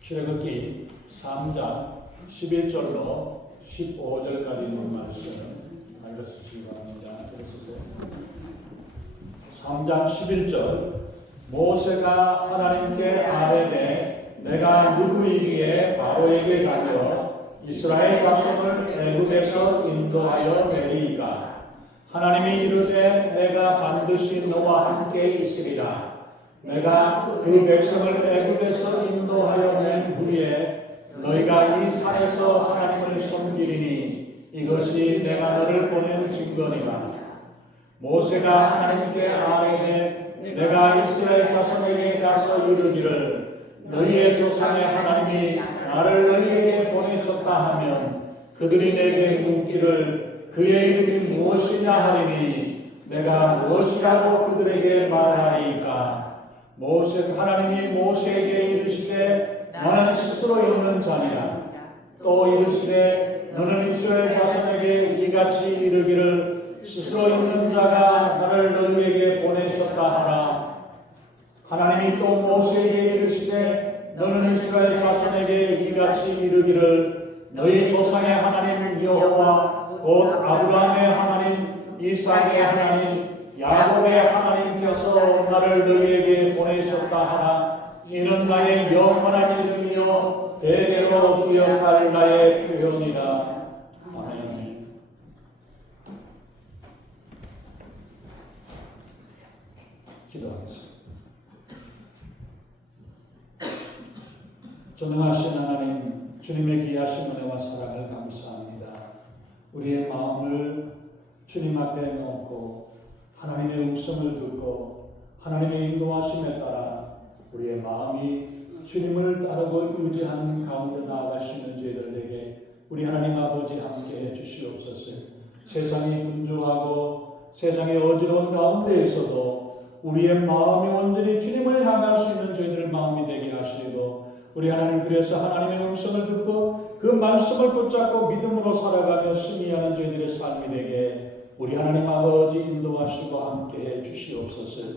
출애굽기 3장 11절로 15절까지 있는 말씀을 읽으시기 바랍니다. 3장 11절 모세가 하나님께 아뢰되 내가 누구이기에 바로에게 달려 이스라엘 자손을 애굽에서 인도하여 내리이까 하나님이 이르되 내가 반드시 너와 함께 있으리라. 내가 그 백성을 애굽에서 인도하여 낸 후에 너희가 이 산에서 하나님을 섬기리니 이것이 내가 너를 보낸 증거니라. 모세가 하나님께 아뢰되 내가 이스라엘 자손에게 가서 이르기를 너희의 조상의 하나님이 나를 너희에게 보내줬다 하면 그들이 내게 묻기를 그의 이름이 무엇이냐 하리니 내가 무엇이라고 그들에게 말하리이까. 하나님이 모세에게 이르시되 나는 스스로 있는 자니라. 또 이르시되 너는 이스라엘 자손에게 이같이 이르기를 스스로 있는 자가 나를 너희에게 보내셨다 하라. 하나님이 또 모세에게 이르시되 너는 이스라엘 자손에게 이같이 이르기를 너희 조상의 하나님 여호와 곧 아브라함의 하나님 이삭의 하나님 야곱의 하나님께서 나를 너희에게 보내셨다 하나. 이는 나의 영원한 이름이요 대대로 기억할 나의 표현이라. 아멘. 기도하겠습니다. 전능하신 하나님, 주님의 귀하신 은혜와 사랑을 감사합니다. 우리의 마음을 주님 앞에 놓고 하나님의 음성을 듣고 하나님의 인도하심에 따라 우리의 마음이 주님을 따르고 의지하는 가운데 나아갈 수 있는 저희들에게 우리 하나님 아버지 함께 해 주시옵소서. 세상이 분주하고 세상의 어지러운 가운데에서도 우리의 마음이 온전히 주님을 향할 수 있는 저희들 마음이 되게 하시고 우리 하나님 그래서 하나님의 음성을 듣고 그 말씀을 붙잡고 믿음으로 살아가며 승리하는 저희들의 삶이 되게 우리 하나님 아버지 인도하시고 함께해 주시옵소서.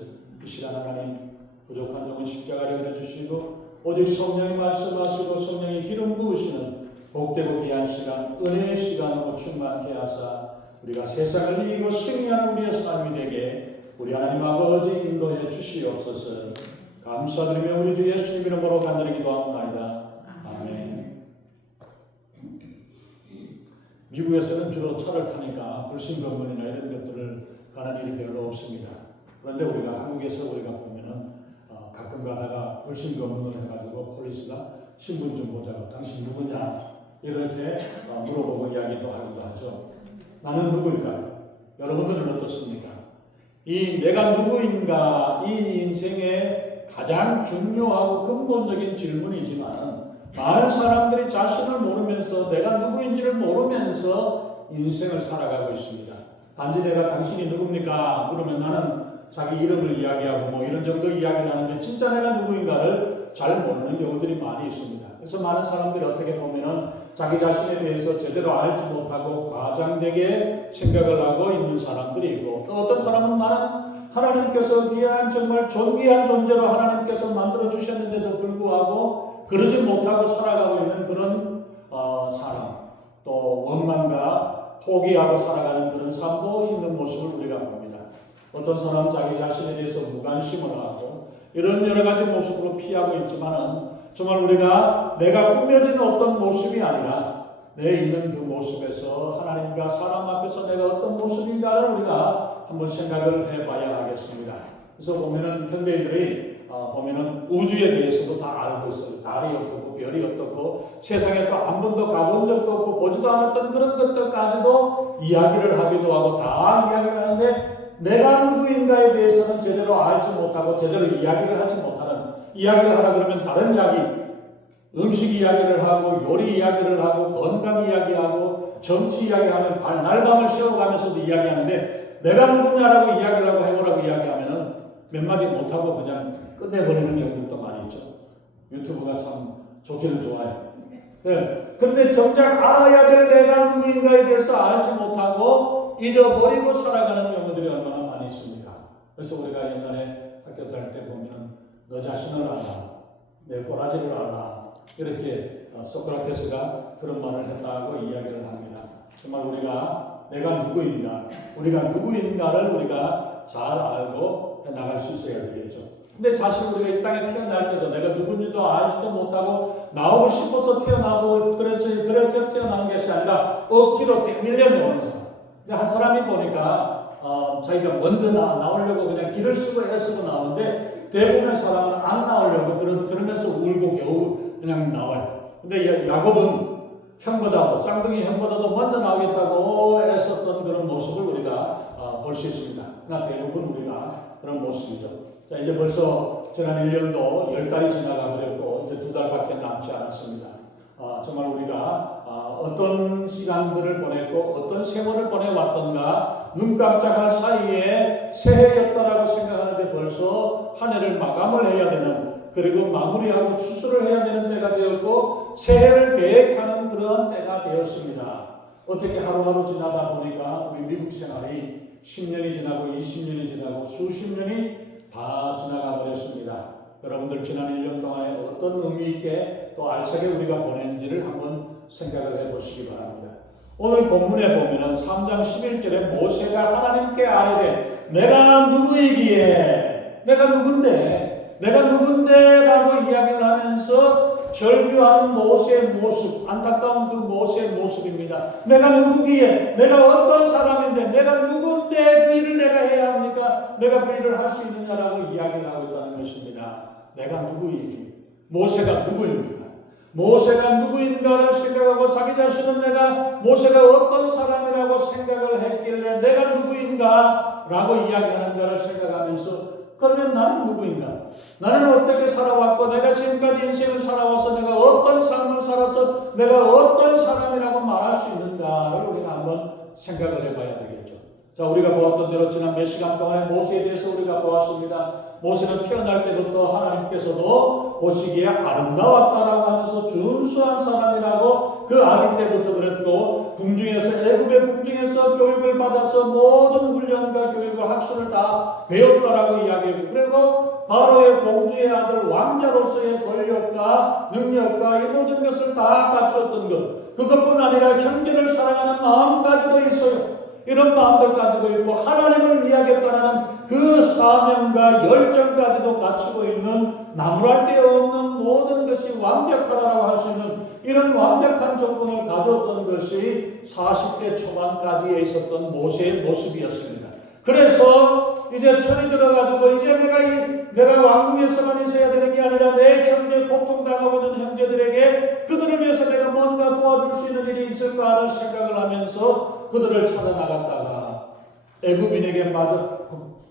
이 시간 하나님 부족한 종은 십자가를 내려주시고 오직 성령이 말씀하시고 성령이 기름 부으시는 복되고 귀한 시간 은혜의 시간으로 충만케 하사 우리가 세상을 이기고 승리하는 우리의 삶이 되게 우리 하나님 아버지 인도해 주시옵소서. 감사드리며 우리 주 예수님 이름으로 간절히 기도합니다. 아멘. 미국에서는 주로 차를 타니까 불신검문이나 이런 것들을 가는 일이 별로 없습니다. 그런데 우리가 한국에서 우리가 보면은 가끔 가다가 불신검문을 해가지고 폴리스가 신분 좀 보자고 당신 누구냐 이렇게 물어보고 이야기도 하기도 하죠. 나는 누구일까요? 여러분들은 어떻습니까? 이 내가 누구인가 이 인생의 가장 중요하고 근본적인 질문이지만 많은 사람들이 자신을 모르면서 내가 누구인지를 모르면서 인생을 살아가고 있습니다. 단지 내가 당신이 누굽니까? 그러면 나는 자기 이름을 이야기하고 뭐 이런 정도 이야기를 하는데 진짜 내가 누구인가를 잘 모르는 경우들이 많이 있습니다. 그래서 많은 사람들이 어떻게 보면은 자기 자신에 대해서 제대로 알지 못하고 과장되게 생각을 하고 있는 사람들이 있고 또 어떤 사람은 나는 하나님께서 귀한 정말 존귀한 존재로 하나님께서 만들어 주셨는데도 불구하고 그러지 못하고 살아가고 있는 그런 사람, 또 원망과 포기하고 살아가는 그런 삶도 있는 모습을 우리가 봅니다. 어떤 사람은 자기 자신에 대해서 무관심을 하고 이런 여러 가지 모습으로 피하고 있지만은 정말 우리가 내가 꾸며진 어떤 모습이 아니라 내 있는 그 모습에서 하나님과 사람 앞에서 내가 어떤 모습인가를 우리가 한번 생각을 해봐야 하겠습니다. 그래서 보면은 현대인들이 보면은 우주에 대해서도 다 알고 있어요. 달이 어떻고 별이 어떻고 세상에 또 한 번도 가본 적도 없고 보지도 않았던 그런 것들까지도 이야기를 하기도 하고 다 이야기를 하는데 내가 누구인가에 대해서는 제대로 알지 못하고 제대로 이야기를 하지 못하는 이야기를 하라 그러면 다른 이야기 음식 이야기를 하고 요리 이야기를 하고 건강 이야기하고 정치 이야기하면 날밤을 새워가면서도 이야기하는데 내가 누구냐라고 이야기를 하고 해보라고 이야기하면은 몇 마디 못하고 그냥 끝내버리는 경우도 많이 있죠. 유튜브가 참 좋기는 좋아요. 네. 그런데 정작 알아야 될 내가 누구인가에 대해서 알지 못하고 잊어버리고 살아가는 경우들이 얼마나 많이 있습니다. 그래서 우리가 옛날에 학교 다닐 때 보면 너 자신을 알아, 내 꼬라지를 알아, 이렇게 소크라테스가 그런 말을 했다고 이야기를 합니다. 정말 우리가 내가 누구인가, 우리가 누구인가를 우리가 잘 알고 나갈 수 있어야 되겠죠. 근데 사실 우리가 이 땅에 태어날 때도 내가 누군지도 알지도 못하고 나오고 싶어서 태어나고 그렇게 태어난 것이 아니라 억지로 밀려 나오는 사람. 근데 한 사람이 보니까 자기가 먼저 나오려고 그냥 길을 쓰고 애쓰고 나오는데 대부분의 사람은 안 나오려고 그러면서 울고 겨우 그냥 나와요. 근데 야곱은 형보다도 쌍둥이 형보다도 먼저 나오겠다고 애썼던 그런 모습을 우리가 볼 수 있습니다. 그러나 대부분 우리가 그런 모습이죠. 자, 이제 벌써 지난 1년도 10달이 지나가 버렸고 이제 2달밖에 남지 않았습니다. 정말 우리가 어떤 시간들을 보냈고 어떤 세월을 보내왔던가 눈 깜짝할 사이에 새해였다라고 생각하는데 벌써 한 해를 마감을 해야 되는, 그리고 마무리하고 추수를 해야 되는 때가 되었고 새해를 계획하는 그런 때가 되었습니다. 어떻게 하루하루 지나다 보니까 우리 미국 생활이 10년이 지나고 20년이 지나고 수십 년이 다 지나가 버렸습니다. 여러분들 지난 1년 동안에 어떤 의미 있게 또 알차게 우리가 보낸지를 한번 생각을 해보시기 바랍니다. 오늘 본문에 보면은 3장 11절에 모세가 하나님께 아뢰되 내가 누구이기에, 내가 누군데 라고 이야기를 하면서 절규하는 모세의 모습, 안타까운 그 모세의 모습입니다. 내가 누구기에, 내가 어떤 사람인데, 내가 누군데 그 일을 내가 해야 합니까? 내가 그 일을 할 수 있느냐라고 이야기를 하고 있다는 것입니다. 내가 누구이기에, 모세가 누구입니까? 모세가 누구인가를 생각하고 자기 자신은 모세가 어떤 사람이라고 생각을 했길래 내가 누구인가 라고 이야기하는가를 생각하면서 그러면 나는 누구인가? 나는 어떻게 살아왔고 내가 지금까지 인생을 살아와서 내가 어떤 삶을 살아서 내가 어떤 사람이라고 말할 수 있는가를 우리가 한번 생각을 해봐야 되겠죠. 자, 우리가 보았던 대로 지난 몇 시간 동안에 모세에 대해서 우리가 보았습니다. 모세는 태어날 때부터 하나님께서도 보시기에 아름다웠다라고 하면서 준수한 사람이라고 그 아기 때부터 그랬고, 궁중에서 애굽의 궁중에서 교육을 받아서 모든 훈련과 교육을 학술을 다 배웠다라고 이야기했고, 그리고 바로의 공주의 아들 왕자로서의 권력과 능력과 이 모든 것을 다 갖추었던 것, 그것뿐 아니라 형제를 사랑하는 마음까지도 있어요. 이런 마음을 가지고 있고 하나님을 위하겠다는 그 사명과 열정까지도 갖추고 있는 나무랄 데 없는 모든 것이 완벽하다고 할 수 있는 이런 완벽한 조건을 가졌던 것이 40대 초반까지에 있었던 모세의 모습이었습니다. 그래서 이제 철이 들어가지고 이제 내가 왕궁에서만 있어야 되는 게 아니라 내 형제, 고통당하고 있는 형제들에게 그들을 위해서 내가 뭔가 도와줄 수 있는 일이 있을까를 생각을 하면서 그들을 찾아 나갔다가 애굽인에게 마저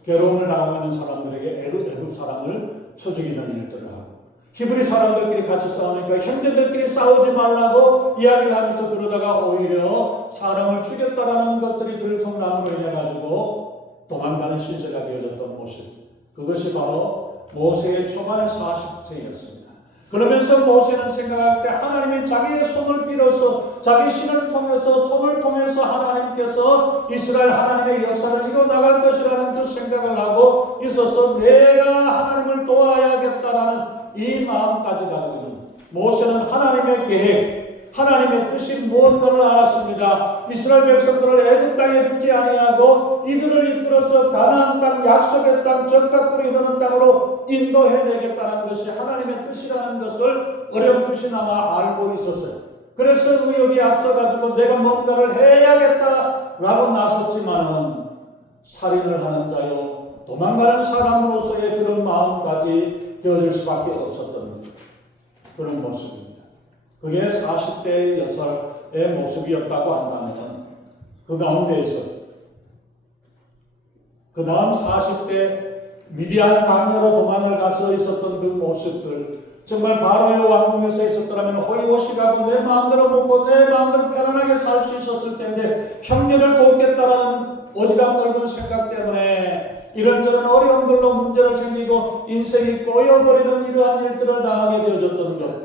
괴로움을 당하고 있는 사람들에게 애굽 사람을 쳐 죽이는 일들을 하고, 히브리 사람들끼리 같이 싸우니까 형제들끼리 싸우지 말라고 이야기를 하면서 그러다가 오히려 사람을 죽였다라는 것들이 들통남으로 인해 가지고 도망가는 시대가 되어졌던 모습, 그것이 바로 모세의 초반의 40세였습니다. 그러면서 모세는 생각할 때 하나님이 자기의 손을 빌어서 자기 신을 통해서 손을 통해서 하나님께서 이스라엘 하나님의 역사를 이뤄나갈 것이라는 그 생각을 하고 있어서 내가 하나님을 도와야겠다라는 이 마음까지 가지고 있는 모세는 하나님의 계획, 하나님의 뜻이 무엇인가를 알았습니다. 이스라엘 백성들을 애굽 땅에 두지 아니하고 이들을 이끌어서 가나안 땅, 약속의 땅, 적각으로 이르는 땅으로 인도해내겠다는 것이 하나님의 뜻이라는 것을 어렴풋이나마 알고 있었어요. 그래서 의욕이 앞서가지고 내가 뭔가를 해야겠다라고 나섰지만은 살인을 하는 자요, 도망가는 사람으로서의 그런 마음까지 되어질 수밖에 없었던 그런 모습입니다. 그게 40대 여살의 모습이었다고 한다면 그 가운데에서 그 다음 40대 미디안 강야로 도망을 가서 있었던 그 모습들, 정말 바로의 왕궁에서 있었더라면 호의호식하고 내 마음대로 먹고 내 마음대로 편안하게 살 수 있었을 텐데 형제를 돕겠다라는 오지랖 넓은 생각 때문에 이런저런 어려움들로 문제를 생기고 인생이 꼬여버리는 이러한 일들을 당하게 되어졌던 것,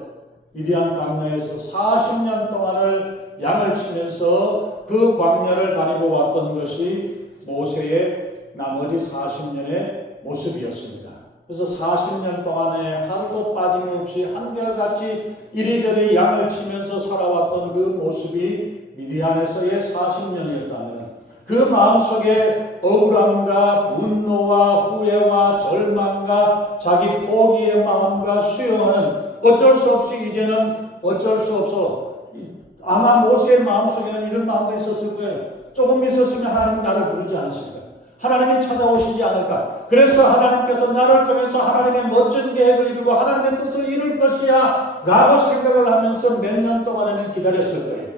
미디안 광야에서 40년 동안을 양을 치면서 그 광야를 다니고 왔던 것이 모세의 나머지 40년의 모습이었습니다. 그래서 40년 동안에 하루도 빠짐없이 한결같이 이리저리 양을 치면서 살아왔던 그 모습이 미디안에서의 40년이었다면 그 마음속에 억울함과 분노와 후회와 절망과 자기 포기의 마음과 수용하는 어쩔 수 없이 이제는 어쩔 수 없어. 아마 모세의 마음속에는 이런 마음도 있었을 거예요. 조금 있었으면 하나님 나를 부르지 않으실까? 하나님이 찾아오시지 않을까? 그래서 하나님께서 나를 통해서 하나님의 멋진 계획을 이루고 하나님의 뜻을 이룰 것이야 라고 생각을 하면서 몇 년 동안에는 기다렸을 거예요.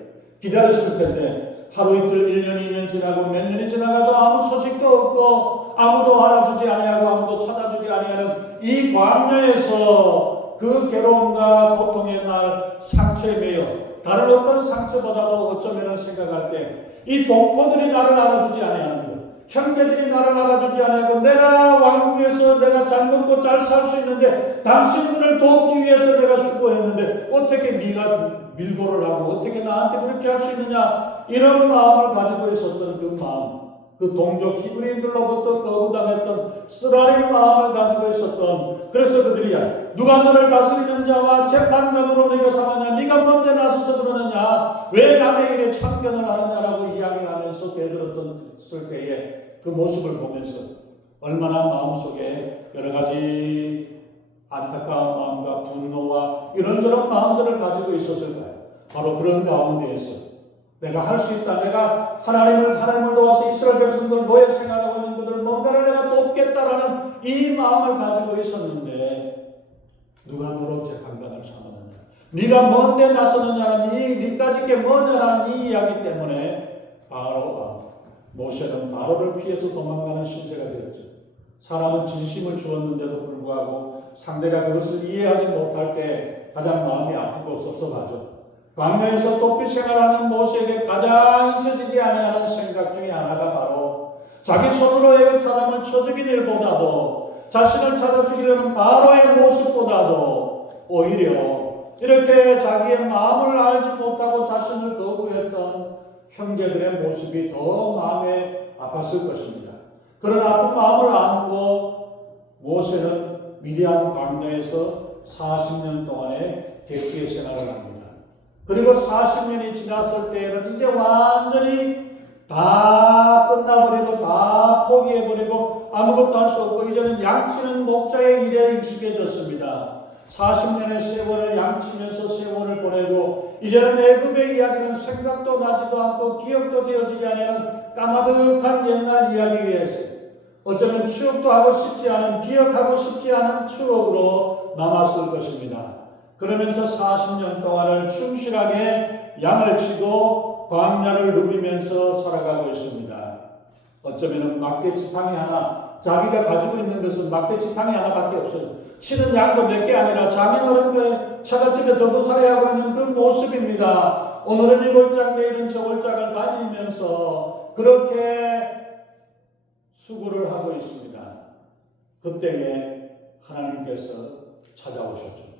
기다렸을 텐데 하루 이틀 1년 2년 지나고 몇 년이 지나가도 아무 소식도 없고 아무도 알아주지 아니하고 아무도 찾아주지 아니하는 이 광야에서 그 괴로움과 고통의 날 상처에 매여 다른 어떤 상처보다도 어쩌면 생각할 때 이 동포들이 나를 알아주지 아니하는 것, 형제들이 나를 알아주지 아니하고 내가 왕국에서 내가 잘 먹고 잘 살 수 있는데 당신들을 돕기 위해서 내가 수고했는데 어떻게 네가 밀고를 하고 어떻게 나한테 그렇게 할 수 있느냐, 이런 마음을 가지고 있었던 그 마음, 그 동족 히브리인들로부터 거부당했던 쓰라린 마음을 가지고 있었던, 그래서 그들이 누가 너를 다스리는 자와 재판관으로 네가 삼았냐, 네가 뭔데 나서서 그러느냐, 왜 남의 일에 참견을 하느냐라고 이야기를 하면서 대들었을 때에 그 모습을 보면서 얼마나 마음속에 여러 가지 안타까운 마음과 분노와 이런저런 마음들을 가지고 있었을까요? 바로 그런 가운데에서 내가 할 수 있다, 내가 하나님을 도와서 이스라엘 백성들 노예 생활하고 있는 그들 뭔가를 내가 돕겠다라는 이 마음을 가지고 있었는데 누가 너로 재판관을 삼았느냐, 네가 뭔데 나서느냐는 네까짓 게 뭐냐라는 이 이야기 때문에 모세는 바로를 피해서 도망가는 신세가 되었죠. 사람은 진심을 주었는데도 불구하고 상대가 그것을 이해하지 못할 때 가장 마음이 아프고 섭섭하죠. 광야에서 도피 생활하는 모세에게 가장 잊혀지지 아니하는 생각 중에 하나가 바로 자기 손으로 애굽 사람을 쳐 죽인 일보다도 자신을 찾아주기려는 바로의 모습보다도 오히려 이렇게 자기의 마음을 알지 못하고 자신을 거부했던 형제들의 모습이 더 마음에 아팠을 것입니다. 그런 아픈 마음을 안고 모세는 미디안 광야에서 40년 동안의 객지의 생활을 합니다. 그리고 40년이 지났을 때에는 이제 완전히 다 끝나버리고 다 포기해버리고 아무것도 할 수 없고 이제는 양치는 목자의 일에 익숙해졌습니다. 40년의 세월을 양치면서 세월을 보내고 이제는 애굽의 이야기는 생각도 나지도 않고 기억도 되어지지 않는 까마득한 옛날 이야기에서 어쩌면 추억도 하고 싶지 않은, 기억하고 싶지 않은 추억으로 남았을 것입니다. 그러면서 40년 동안을 충실하게 양을 치고 광야를 누비면서 살아가고 있습니다. 어쩌면 막대 지팡이 하나, 자기가 가지고 있는 것은 막대 지팡이 하나밖에 없어요. 치는 양도 몇 개 아니라 장인어른의 처갓집에 더부살이 하고 있는 그 모습입니다. 오늘은 이 골짝 내일은 저 골짝을 다니면서 그렇게 수고를 하고 있습니다. 그때에 하나님께서 찾아오셨죠.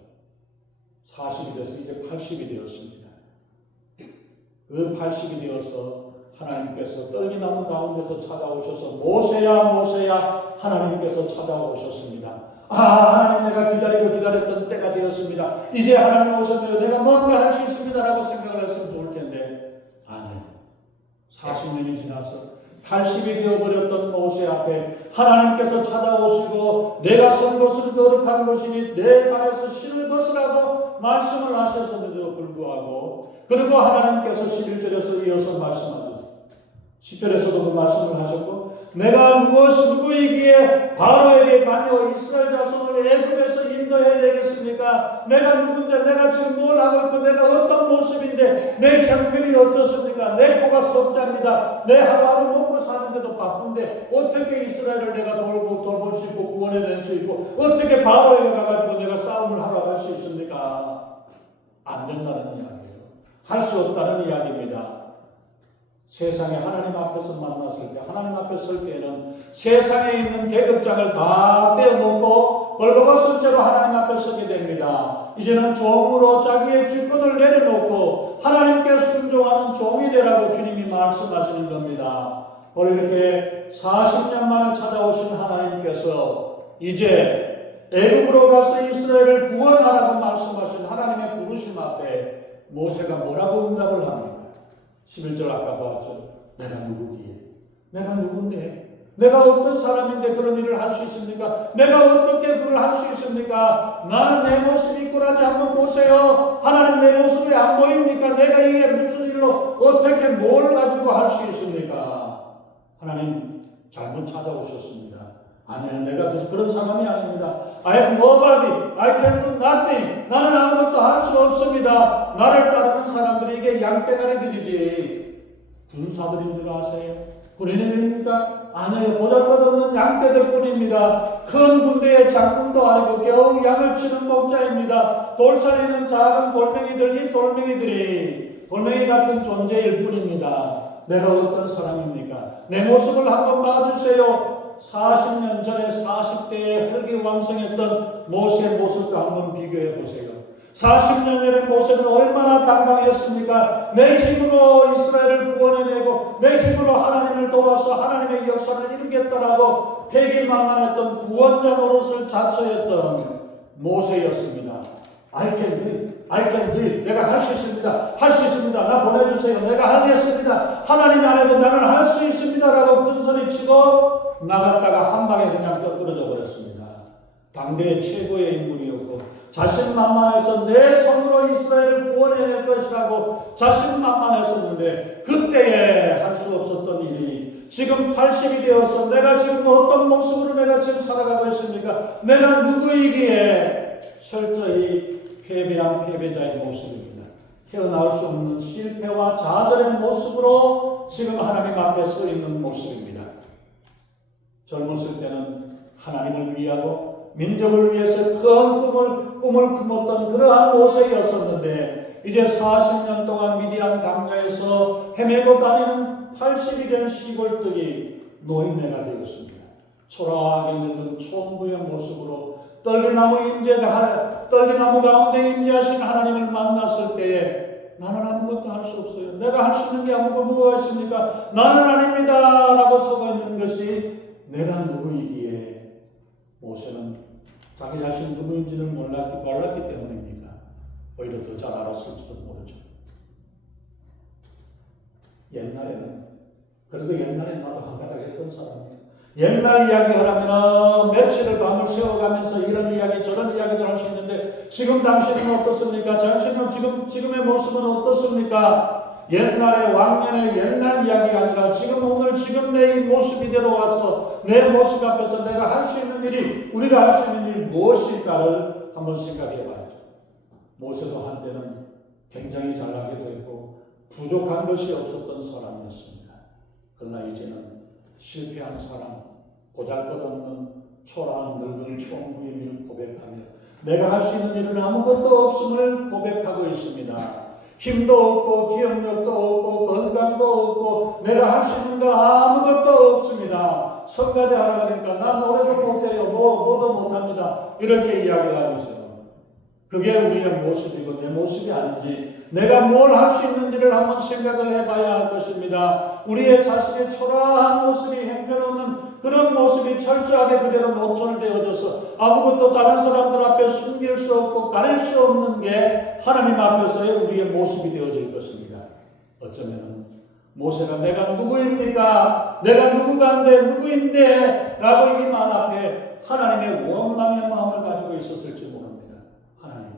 40이 돼서 이제 80이 되었습니다. 그 80이 되어서 하나님께서 떨기나무 가운데서 찾아오셔서 모세야 모세야 하나님께서 찾아오셨습니다. 하나님, 내가 기다리고 기다렸던 때가 되었습니다. 이제 하나님 오셨네요. 내가 뭔가 할 수 있습니다라고 생각을 했으면 좋을 텐데 아니에요. 40년이 지나서 80이 되어버렸던 모세 앞에 하나님께서 찾아오시고 내가 선 곳은 거룩한 곳이니 내 발에서 신을 벗으라고 말씀을 하셨음에도 불구하고, 그리고 하나님께서 11절에서 이어서 말씀하죠. 10절에서도 그 말씀을 하셨고, 내가 누구이기에 바로에게 가며 이스라엘 자손을 애굽에서 인도해야 되겠습니까? 내가 누군데, 내가 지금 뭘 하고 있고, 내가 어떤 모습인데, 내 형편이 어떻습니까? 내 코가 석자입니다. 내 하루하루 먹고 사는데도 바쁜데 어떻게 이스라엘을 내가 돌볼 수 있고 구원해낼 수 있고 어떻게 바로에게 가가지고 내가 싸움을 하러 갈 수 있습니까? 안 된다는 이야기예요. 할 수 없다는 이야기입니다. 세상에 하나님 앞에서 만났을 때, 하나님 앞에 설 때에는 세상에 있는 계급장을 다 떼어놓고 벌거벗은 채로 하나님 앞에 서게 됩니다. 이제는 종으로 자기의 주권을 내려놓고 하나님께 순종하는 종이 되라고 주님이 말씀하시는 겁니다. 바로 이렇게 40년 만에 찾아오신 하나님께서 이제 애굽으로 가서 이스라엘을 구원하라고 말씀하신 하나님의 부르심 앞에 모세가 뭐라고 응답을 합니까? 11절 아까 보았죠. 내가 누구기에? 내가 누군데? 내가 어떤 사람인데 그런 일을 할 수 있습니까? 내가 어떻게 그걸 할 수 있습니까? 나는 내 모습이 꼴하지 한번 보세요. 하나님 내 모습이 안 보입니까? 내가 이게 무슨 일로 어떻게 뭘 가지고 할 수 있습니까? 하나님 잘못 찾아오셨습니다. 아니야, 내가 그런 사람이 아닙니다. I have nobody, I can do nothing. 나는 아무것도 할 수 없습니다. 나를 따르는 사람들이 이게 양떼가리들이지 군사들인 줄 아세요? 군인입니까? 아니에요. 보잘것없는 양떼들 뿐입니다. 큰 군대의 장군도 아니고 겨우 양을 치는 목자입니다. 돌산에 있는 작은 돌멩이들, 이 돌멩이들이 돌멩이 같은 존재일 뿐입니다. 내가 어떤 사람입니까? 내 모습을 한번 봐주세요. 40년 전에 40대에 혈기왕성했던 모세의 모습과 한번 비교해 보세요. 40년 전에 모세는 얼마나 당당했습니까? 내 힘으로 이스라엘을 구원해내고 내 힘으로 하나님을 도와서 하나님의 역사를 이루겠다라고 패기만만했던 구원자 노릇을 자처했던 모세였습니다. I can do it. I can do it. 내가 할 수 있습니다. 할 수 있습니다. 나 보내주세요. 내가 하겠습니다. 하나님이 안 해도 나는 할 수 있습니다라고 큰소리치고 나갔다가 한 방에 그냥 뼈부러져 버렸습니다. 당대의 최고의 인물이었고 자신만만해서 내 손으로 이스라엘을 구원해낼 것이라고 자신만만했었는데 그때에 할 수 없었던 일이 지금 80이 되어서 내가 지금 어떤 모습으로 내가 지금 살아가고 있습니까? 내가 누구이기에 철저히 패배한 패배자의 모습입니다. 헤어나올 수 없는 실패와 좌절의 모습으로 지금 하나님 앞에 서 있는 모습입니다. 젊었을 때는 하나님을 위하고 민족을 위해서 큰 꿈을 품었던 그러한 모세였었는데 이제 40년 동안 미디안 강가에서 헤매고 다니는 80이 된 시골들이 노인네가 되었습니다. 초라하게 늙은 촌부의 모습으로 떨기나무 가운데 임재하신 하나님을 만났을 때에 나는 아무것도 할 수 없어요. 내가 할 수 있는 게 뭐가 있습니까? 나는 아닙니다 라고 서고 있는 것이 내가 누구이기에 모세는 자기 자신 누구인지를 몰랐기 때문입니다. 오히려 더 잘 알았을지도 모르죠. 그래도 옛날에 나도 한가닥 했던 사람이에요. 옛날 이야기하라면 며칠을 밤을 새워가면서 이런 이야기 저런 이야기들 할 수 있는데 지금 당신은 어떻습니까? 당신은 지금의 모습은 어떻습니까? 옛날의 왕년의 옛날 이야기가 아니라 지금 오늘 지금 내 이 모습 이대로 와서 내 모습 앞에서 내가 할 수 있는 일이 우리가 할 수 있는 일이 무엇일까를 한번 생각해 봐야죠. 모세도 한때는 굉장히 잘나기도 했고 부족한 것이 없었던 사람이었습니다. 그러나 이제는 실패한 사람, 보잘것없는 초라한 늙은 총부임을 고백하며 내가 할 수 있는 일은 아무것도 없음을 고백하고 있습니다. 힘도 없고 기억력도 없고 건강도 없고 내가 할 수 있는 거 아무것도 없습니다. 성가대 하라 그러니까 난 노래도 못해요. 뭐도 못합니다. 이렇게 이야기를 하고 있어요. 그게 우리의 모습이고 내 모습이 아닌지 내가 뭘 할 수 있는지를 한번 생각을 해봐야 할 것입니다. 우리의 자신의 초라한 모습이 형편없는 그런 모습이 철저하게 그대로 노출되어져서 아무것도 다른 사람들 앞에 숨길 수 없고 가릴 수 없는 게 하나님 앞에서의 우리의 모습이 되어질 것입니다. 어쩌면 모세가 내가 누구입니까? 내가 누구간데 누구인데 라고 이 말 앞에 하나님의 원망의 마음을 가지고 있었을지 모릅니다. 하나님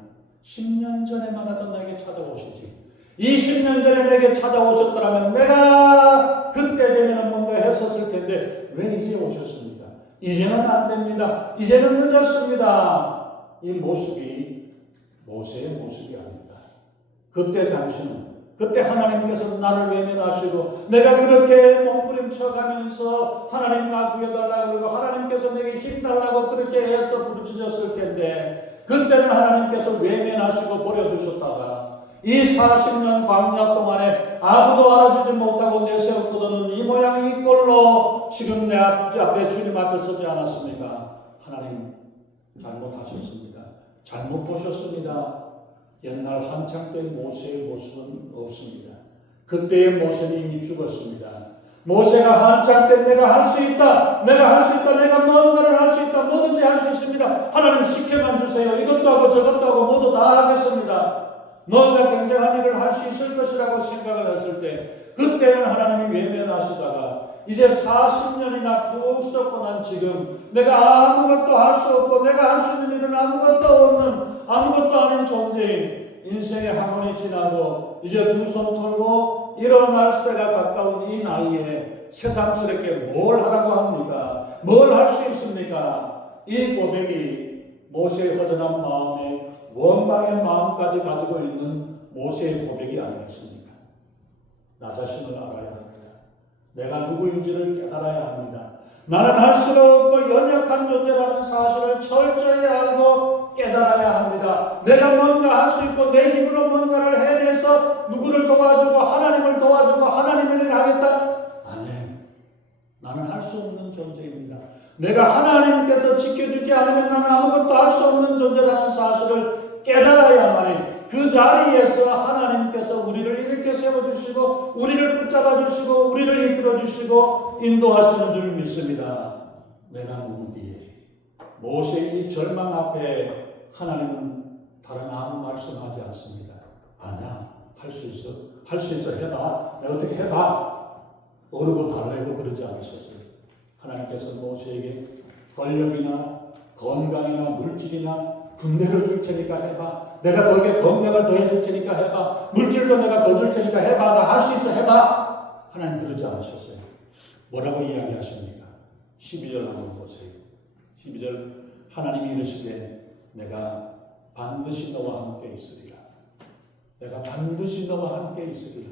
10년 전에만 하던 나에게 찾아오시지 20년 전에 내게 찾아오셨더라면 내가 그때 되면 뭔가 했었을 텐데 왜 이제 오셨습니까? 이제는 안 됩니다. 이제는 늦었습니다. 이 모습이 모세의 모습이 아닙니다. 그때 하나님께서 나를 외면하시고 내가 그렇게 몸부림쳐가면서 하나님 나 구해달라고 그러고 하나님께서 내게 힘달라고 그렇게 애써 부르짖었을 텐데 그때는 하나님께서 외면하시고 버려두셨다가 이 40년 광야 동안에 아무도 알아주지 못하고 내세웠거든 이 모양 이 꼴로 지금 내 앞에 주님 앞에 서지 않았습니까? 하나님 잘못하셨습니다. 잘못 보셨습니다. 옛날 한창 때 모세의 모습은 없습니다. 그때의 모세는 이미 죽었습니다. 모세가 한창 때 내가 할 수 있다, 내가 할 수 있다, 내가 뭔가를 할 수 있다, 뭐든지 할 수 있습니다. 하나님 시켜만 주세요. 이것도 하고 저것도 하고 모두 다 하겠습니다. 뭔가 굉장한 일을 할 수 있을 것이라고 생각을 했을 때, 그때는 하나님이 외면하시다가 이제 40년이나 푹 썩고 난 지금 내가 아무것도 할 수 없고 내가 할 수 있는 일은 아무것도 없는, 아무것도 아닌 존재인, 인생의 학원이 지나고 이제 두 손 털고 일어날 때가 가까운 이 나이에 새삼스럽게 뭘 하라고 합니까? 뭘 할 수 있습니까? 이 고백이 모세의 허전한 마음에 원망의 마음까지 가지고 있는 모세의 고백이 아니겠습니까? 나 자신을 알아야 합니다. 내가 누구인지를 깨달아야 합니다. 나는 할 수가 없고 연약한 존재라는 사실을 철저히 알고 깨달아야 합니다. 내가 뭔가 할 수 있고 내 힘으로 뭔가를 해내서 누구를 도와주고 하나님을 도와주고 하나님의 일을 하겠다? 아니, 나는 할 수 없는 존재입니다. 내가 하나님께서 지켜주지 않으면 나는 아무것도 할 수 없는 존재라는 사실을 깨달아야만이 그 자리에서 하나님께서 우리를 이렇게 세워주시고 우리를 붙잡아 주시고 우리를 이끌어 주시고 인도하시는 줄 믿습니다. 내가 누구기에? 모세의 이 절망 앞에 하나님은 다른 아무 말씀하지 않습니다. 아니야, 할 수 있어, 할 수 있어, 해봐, 내가 어떻게 해봐, 어르고 달래고 그러지 않으셨어요. 하나님께서 모세에게 권력이나 건강이나 물질이나 군대를 줄 테니까 해봐, 내가 너에게 건강을 더해줄 테니까 해봐, 물질도 내가 더 줄 테니까 해봐, 나 할 수 있어, 해봐. 하나님 그러지 않으셨어요. 뭐라고 이야기하십니까? 12절 한번 보세요. 12절 하나님이 이르시되 내가 반드시 너와 함께 있으리라. 내가 반드시 너와 함께 있으리라.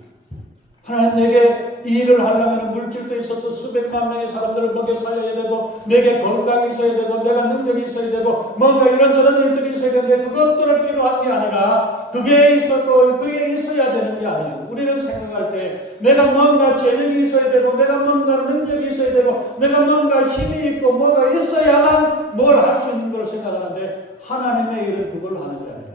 하나님 내게 이 일을 하려면 물질도 있어서 수백만 명의 사람들을 먹여 살려야 되고 내게 건강이 있어야 되고 내가 능력이 있어야 되고 뭔가 이런저런 일들이 있어야 되는데 그것들은 필요한 게 아니라 그게 있었고 그게 있어야 되는 게 아니에요. 우리는 생각할 때 내가 뭔가 재능이 있어야 되고 내가 뭔가 능력이 있어야 되고 내가 뭔가 힘이 있고 뭐가 있어야만 뭘 할 수 있는 걸 생각하는데 하나님의 일은 그걸 하는 게 아니라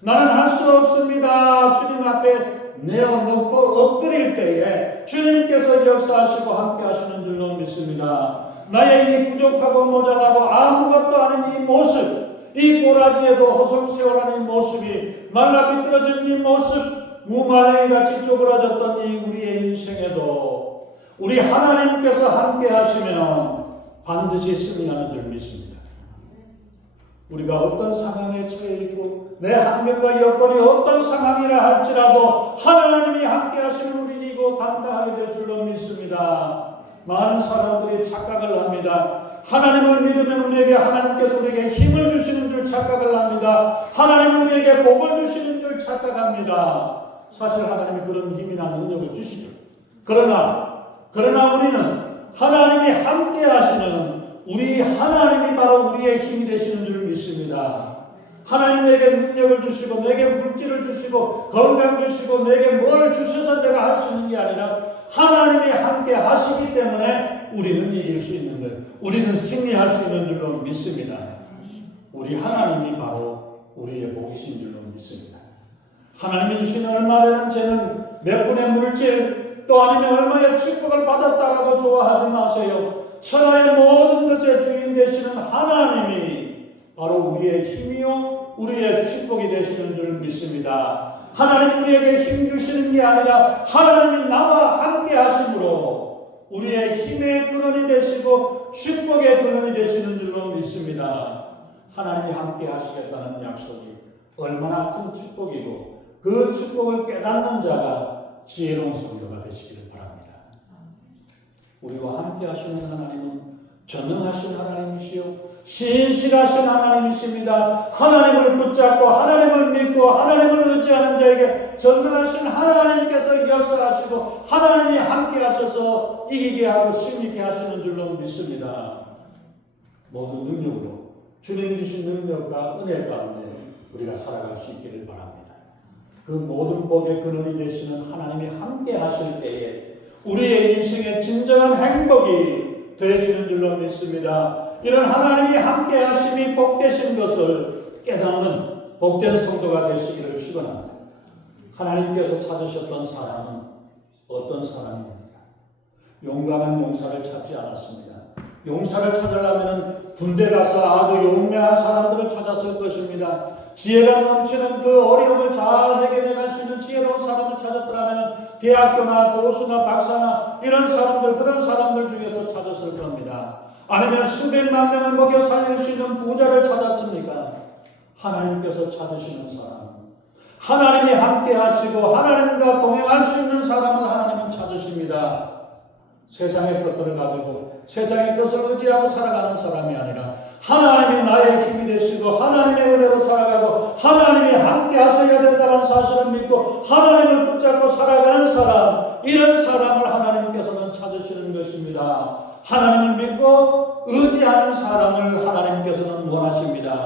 나는 할 수 없습니다. 주님 앞에 내어놓고 엎드릴 때에 주님께서 역사하시고 함께 하시는 줄로 믿습니다. 나의 이 부족하고 모자라고 아무것도 아닌 이 모습, 이 꼬라지에도 허송세월한 이 모습이 말라 비뚤어진 이 모습, 무말랭이같이 쪼그라졌던 이 우리의 인생에도 우리 하나님께서 함께 하시면 반드시 승리하는 줄 믿습니다. 우리가 어떤 상황에 처해 있고 내 환경과 여건이 어떤 상황이라 할지라도 하나님이 함께 하시는 우리 이고 감당하게 될 줄로 믿습니다. 많은 사람들이 착각을 합니다. 하나님을 믿으면 우리에게 하나님께서 우리에게 힘을 주시는 줄 착각을 합니다. 하나님은 우리에게 복을 주시는 줄 착각합니다. 사실 하나님이 그런 힘이나 능력을 주시죠. 그러나 우리는 하나님이 함께 하시는 우리 하나님이 바로 우리의 힘이 되시는 줄 믿습니다. 하나님 내게 능력을 주시고 내게 물질을 주시고 건강 주시고 내게 뭘 주셔서 내가 할 수 있는 게 아니라 하나님이 함께 하시기 때문에 우리는 이길 수 있는 거예요. 우리는 승리할 수 있는 줄로 믿습니다. 우리 하나님이 바로 우리의 복이신 줄로 믿습니다. 하나님이 주신 얼마 되는 죄는 몇 분의 물질 또 아니면 얼마의 축복을 받았다라고 좋아하지 마세요. 천하의 모든 것의 주인 되시는 하나님이 바로 우리의 힘이요 우리의 축복이 되시는 줄 믿습니다. 하나님 우리에게 힘 주시는 게 아니라 하나님이 나와 함께 하심으로 우리의 힘의 근원이 되시고 축복의 근원이 되시는 줄로 믿습니다. 하나님이 함께 하시겠다는 약속이 얼마나 큰 축복이고 그 축복을 깨닫는 자가 지혜로운 성도가 되시기를 바랍니다. 우리와 함께 하시는 하나님은 전능하신 하나님이시요 신실하신 하나님이십니다. 하나님을 붙잡고 하나님을 믿고 하나님을 의지하는 자에게 전능하신 하나님께서 역사하시고 하나님이 함께 하셔서 이기게 하고 승리케 하시는 줄로 믿습니다. 모든 능력으로 주님이 주신 능력과 은혜 가운데 우리가 살아갈 수 있기를 바랍니다. 그 모든 복의 근원이 되시는 하나님이 함께 하실 때에 우리의 인생의 진정한 행복이 되어지는 줄로 믿습니다. 이런 하나님이 함께 하심이 복되신 것을 깨닫는 복된 성도가 되시기를 축원합니다. 하나님께서 찾으셨던 사람은 어떤 사람입니까? 용감한 용사를 찾지 않았습니다. 용사를 찾으려면 군대 가서 아주 용맹한 사람들을 찾았을 것입니다. 지혜가 넘치는 그 어려움을 잘 해결해 갈 수 있는 지혜로운 사람을 찾았더라면 대학교나 교수나 박사나 이런 사람들, 그런 사람들 중에서 찾았을 겁니다. 아니면 수백만 명을 먹여 살릴 수 있는 부자를 찾았습니까? 하나님께서 찾으시는 사람, 하나님이 함께 하시고 하나님과 동행할 수 있는 사람을 하나님은 찾으십니다. 세상의 것들을 가지고 세상의 것을 의지하고 살아가는 사람이 아니라 하나님이 나의 힘이 되시고 하나님의 은혜로 살아가고 하나님이 함께 하셔야 된다는 사실을 믿고 하나님을 붙잡고 살아가는 사람, 이런 사람을 하나님께서는 찾으시는 것입니다. 하나님을 믿고 의지하는 사람을 하나님께서는 원하십니다.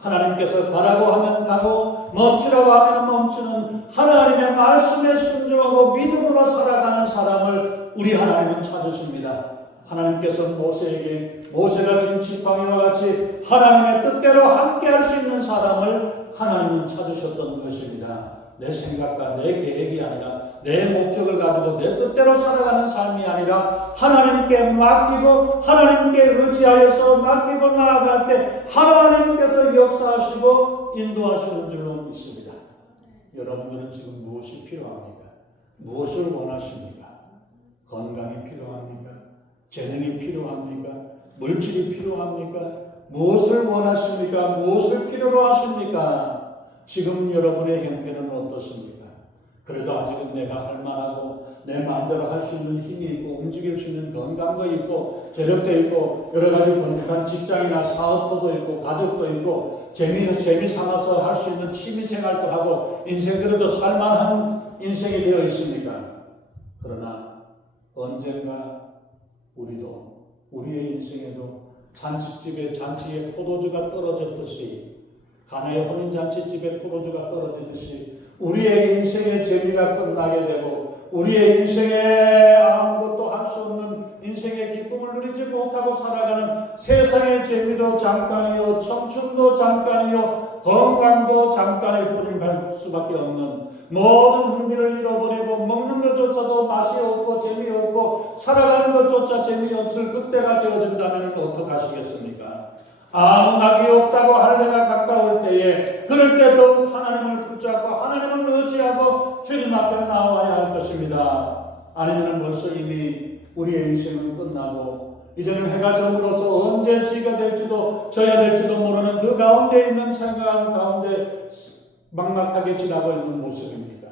하나님께서 가라고 하면 가고 멈추라고 하면 멈추는 하나님의 말씀에 순종하고 믿음으로 살아가는 사람을 우리 하나님은 찾으십니다. 하나님께서 모세에게 모세가 지금 지팡이와 같이 하나님의 뜻대로 함께할 수 있는 사람을 하나님은 찾으셨던 것입니다. 내 생각과 내 계획이 아니라 내 목적을 가지고 내 뜻대로 살아가는 삶이 아니라 하나님께 맡기고 하나님께 의지하여서 맡기고 나아갈 때 하나님께서 역사하시고 인도하시는 줄로 믿습니다. 여러분들은 지금 무엇이 필요합니까? 무엇을 원하십니까? 건강이 필요합니까? 재능이 필요합니까? 물질이 필요합니까? 무엇을 원하십니까? 무엇을 필요로 하십니까? 지금 여러분의 형편은 어떻습니까? 그래도 아직은 내가 할 만하고 내 마음대로 할 수 있는 힘이 있고 움직일 수 있는 건강도 있고 재력도 있고 여러 가지 번듯한 직장이나 사업도 있고 가족도 있고 재미 삼아서 할 수 있는 취미생활도 하고 인생 그래도 살만한 인생이 되어 있습니까? 그러나 언젠가 우리도 우리의 인생에도 잔치에 포도주가 떨어졌듯이 가나의 혼인잔치집에 포도주가 떨어지듯이 우리의 인생의 재미가 끝나게 되고 우리의 인생에 아무것도 할 수 없는 인생의 기쁨을 누리지 못하고 살아가는 세상의 재미도 잠깐이요 청춘도 잠깐이요 건강도 잠깐일 뿐일 수밖에 없는 모든 흥미를 잃어버리고 먹는 것조차도 맛이 없고 재미없고 살아가는 것조차 재미없을 그때가 되어진다면 어떡하시겠습니까? 아무 낙이 없다고 할 때가 가까울 때에 그럴 때 더욱 하나님을 붙잡고 하나님을 의지하고 주님 앞에 나와야 할 것입니다. 아니면 벌써 이미 우리의 인생은 끝나고 이제는 해가 점으로써 언제 지가 될지도 져야 될지도 모르는 그 가운데 있는 생각 가운데 막막하게 지나고 있는 모습입니다.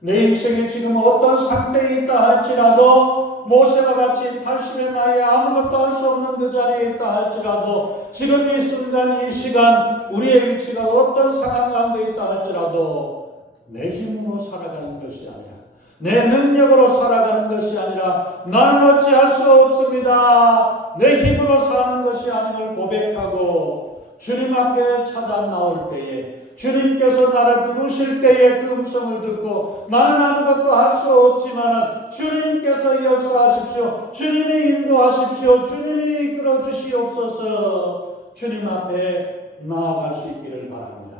내 인생이 지금 어떤 상태에 있다 할지라도 모세와 같이 80의 나이에 아무것도 할 수 없는 그 자리에 있다 할지라도 지금 이 순간 이 시간 우리의 위치가 어떤 상황 가운데 있다 할지라도 내 힘으로 살아가는 것이 아니라 내 능력으로 살아가는 것이 아니라 나는 어찌할 수 없습니다. 내 힘으로 사는 것이 아닌 걸 고백하고 주님 앞에 찾아 나올 때에 주님께서 나를 부르실 때에 그 음성을 듣고 나는 아무것도 할 수 없지만 주님께서 역사하십시오. 주님이 인도하십시오. 주님이 이끌어 주시옵소서. 주님 앞에 나아갈 수 있기를 바랍니다.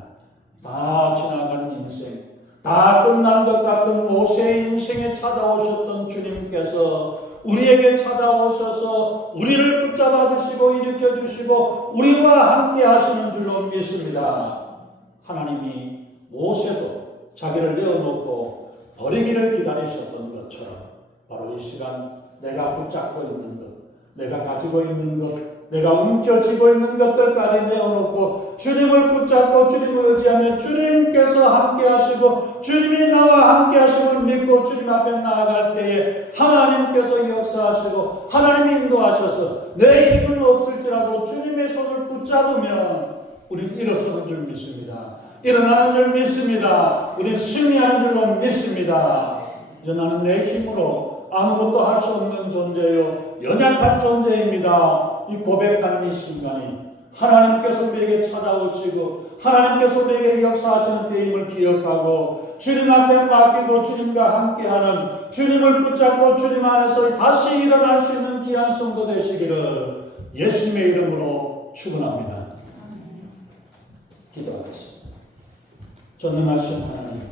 다 지나간 인생, 다 끝난 것 같은 모세의 인생에 찾아오셨던 주님께서 우리에게 찾아오셔서 우리를 붙잡아 주시고 일으켜 주시고 우리와 함께 하시는 줄로 믿습니다. 하나님이 모세도 자기를 내어놓고 버리기를 기다리셨던 것처럼 바로 이 시간 내가 붙잡고 있는 것, 내가 가지고 있는 것, 내가 움켜쥐고 있는 것들까지 내어놓고 주님을 붙잡고 주님을 의지하며 주님께서 함께 하시고 주님이 나와 함께 하심을 믿고 주님 앞에 나아갈 때에 하나님께서 역사하시고 하나님이 인도하셔서 내 힘은 없을지라도 주님의 손을 붙잡으면 우리는 일어서는 줄 믿습니다. 일어나는 줄 믿습니다. 우리는 승리하는 줄로 믿습니다. 이제 나는 내 힘으로 아무것도 할 수 없는 존재요 연약한 존재입니다. 이 고백하는 이 순간이 하나님께서 우리에게 찾아오시고 하나님께서 우리에게 역사하시는 때임을 기억하고 주님 앞에 맡기고 주님과 함께하는 주님을 붙잡고 주님 안에서 다시 일어날 수 있는 귀한 성도 되시기를 예수님의 이름으로 축원합니다. 기도하겠습니다. 전능하신 하나님,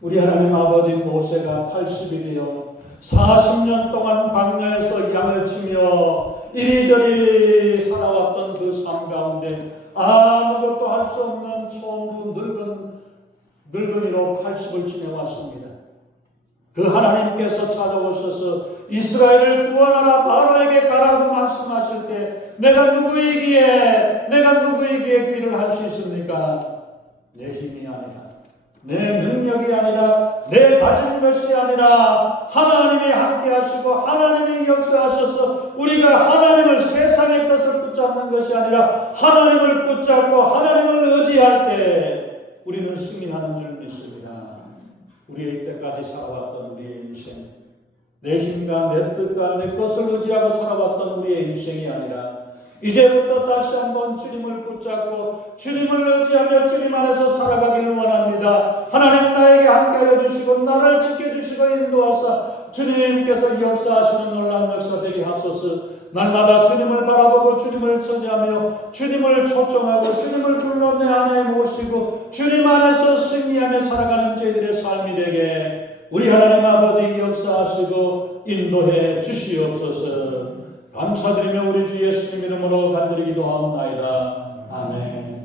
우리 하나님 아버지 모세가 80이 되어 40년 동안 광야에서 양을 치며 이리저리 살아왔던 그 삶 가운데 아무것도 할 수 없는 촌 늙은이로 80을 지내왔습니다. 그 하나님께서 찾아오셔서 이스라엘을 구원하라 바로에게 가라고 말씀하실 때 내가 누구이기에 귀를 할 수 있습니까? 내 힘이 아니라, 내 능력이 아니라, 내 가진 것이 아니라 하나님이 함께 하시고 하나님이 역사하셔서 우리가 하나님을, 세상의 것을 붙잡는 것이 아니라 하나님을 붙잡고 하나님을 의지할 때 우리는 승리하는 줄 믿습니다. 우리의 이때까지 살아왔던 우리의 인생, 내 힘과 내 뜻과 내 것을 의지하고 살아왔던 우리의 인생이 아니라 이제부터 다시 한번 주님을 붙잡고 주님을 의지하며 주님 안에서 살아가기를 원합니다. 하나님 나에게 함께하여 주시고 나를 지켜주시고 인도하사 주님께서 역사하시는 놀라운 역사 되게 하소서. 날마다 주님을 바라보고 주님을 처지하며 주님을 초청하고 주님을 불러 내 안에 모시고 주님 안에서 승리하며 살아가는 저희들의 삶이 되게 우리 하나님 아버지 역사하시고 인도해 주시옵소서. 감사드리며 우리 주 예수님 이름으로 간절히 기도하옵나이다. 아멘.